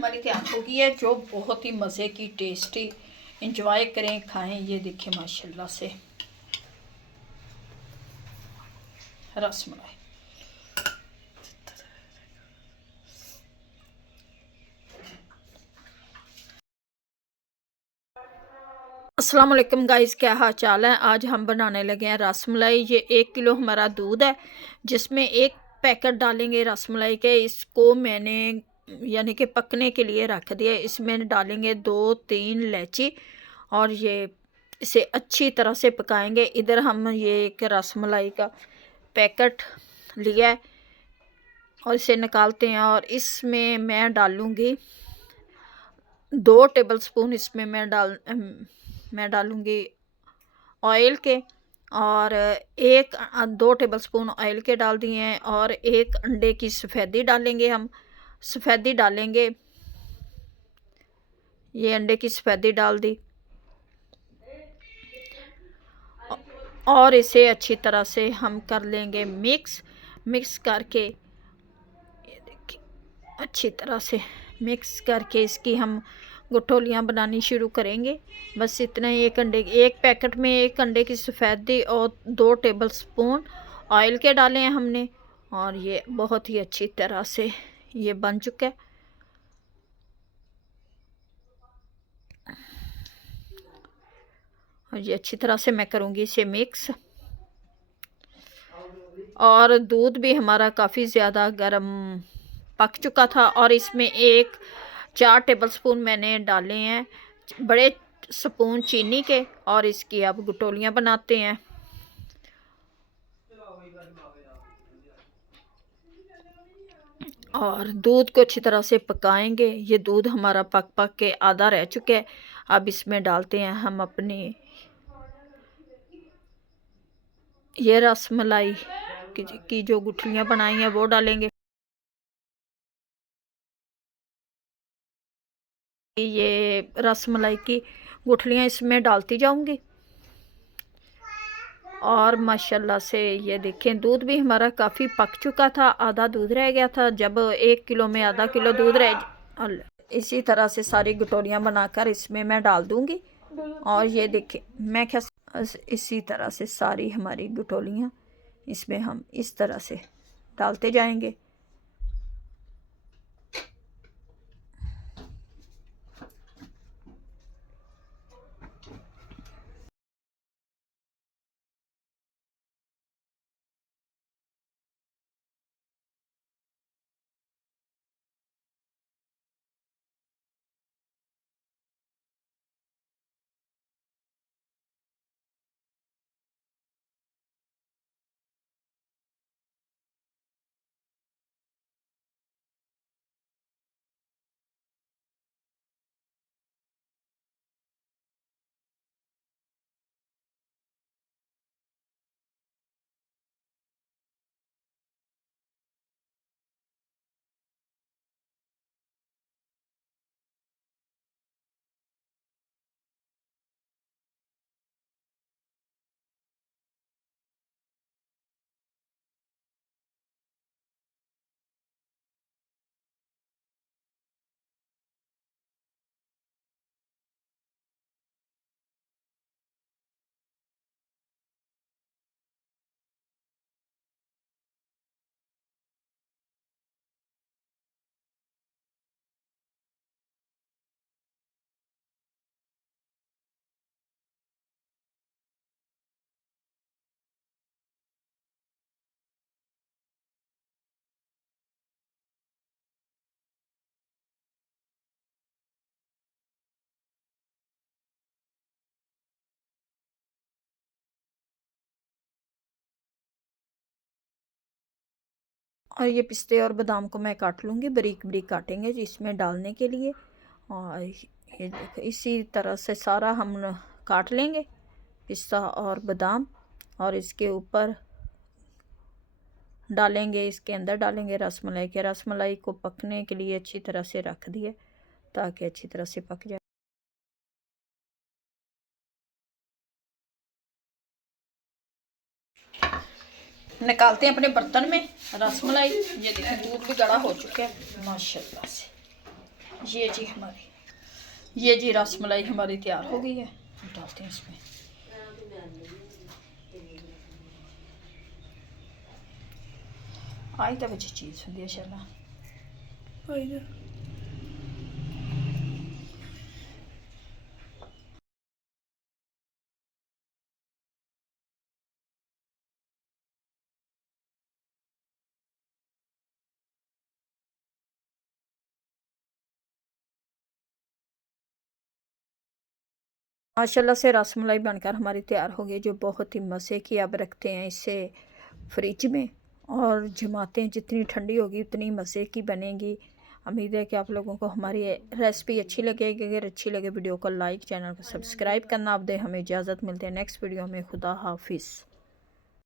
हमारी तैयार हो गई है, जो बहुत ही मज़े की टेस्टी। इंजॉय करें, खाएं। ये देखिए माशाल्लाह से रसमलाई। अस्सलाम वालेकुम गाइस, क्या हाल चाल है। आज हम बनाने लगे हैं रसमलाई। ये 1 किलो हमारा दूध है, जिसमें एक पैकेट डालेंगे रसमलाई के। इसको मैंने यानी कि पकने के लिए रख दिया। इसमें डालेंगे 2-3 इलायची और ये इसे अच्छी तरह से पकाएंगे। इधर हम ये एक रसमलाई का पैकेट लिया है और इसे निकालते हैं। और इसमें मैं डालूँगी 2 टेबलस्पून। इसमें मैं डालूँगी ऑयल के, और 2 टेबलस्पून ऑयल के डाल दिए हैं। और 1 अंडे की सफ़ेदी डालेंगे हम। सफ़ेदी डालेंगे, ये अंडे की सफ़ेदी डाल दी और इसे अच्छी तरह से हम कर लेंगे मिक्स करके। ये देखिए अच्छी तरह से मिक्स करके इसकी हम गुठोलियाँ बनानी शुरू करेंगे। बस इतना ही। एक पैकेट में 1 अंडे की सफ़ेदी और 2 टेबलस्पून ऑयल के डाले हैं हमने। और ये बहुत ही अच्छी तरह से ये बन चुका है। और ये अच्छी तरह से मैं करूँगी इसे मिक्स। और दूध भी हमारा काफ़ी ज़्यादा गर्म पक चुका था। और इसमें 4 टेबलस्पून मैंने डाले हैं बड़े स्पून चीनी के। और इसकी अब गुटोलियाँ बनाते हैं। और दूध को अच्छी तरह से पकाएंगे। ये दूध हमारा पक के आधा रह चुका है। अब इसमें डालते हैं हम अपनी ये रसमलाई की जो गुठलियाँ बनाई हैं वो डालेंगे। ये रसमलाई की गुठलियाँ इसमें डालती जाऊंगी। और माशाल्लाह से ये देखें दूध भी हमारा काफ़ी पक चुका था। आधा दूध रह गया था। जब 1 किलो में आधा किलो दूध रह, इसी तरह से सारी गुटोलियाँ बनाकर इसमें मैं डाल दूंगी। और ये देखें मैं क्या इसी तरह से सारी हमारी गुटोलियाँ इसमें हम इस तरह से डालते जाएंगे। और ये पिस्ते और बादाम को मैं काट लूँगी, बारीक बारीक काटेंगे जिसमें डालने के लिए। और ये देखो इसी तरह से सारा हम काट लेंगे पिस्ता और बादाम। और इसके ऊपर डालेंगे, इसके अंदर डालेंगे रसमलाई के। रसमलाई को पकने के लिए अच्छी तरह से रख दिए ताकि अच्छी तरह से पक जाए। निकालते हैं अपने बर्तन में रसमलाई। ये देखिए दूध भी गाढ़ा हो चुका है माशाल्लाह से। ये जी हमारी, ये जी रसमलाई हमारी तैयार हो गई है। डालते हैं इसमें। आई तो बच्ची चीज़ होंगी शर्मा। माशाल्लाह से रसमलाई बनकर हमारी तैयार हो गई, जो बहुत ही मज़े की। अब रखते हैं इसे फ्रिज में और जमाते हैं। जितनी ठंडी होगी उतनी मज़े की बनेगी। उम्मीद है कि आप लोगों को हमारी रेसिपी अच्छी लगेगी। अगर अच्छी लगे वीडियो को लाइक, चैनल को सब्सक्राइब करना आप दे। हमें इजाज़त, मिलते हैं नेक्स्ट वीडियो में। खुदा हाफिज़।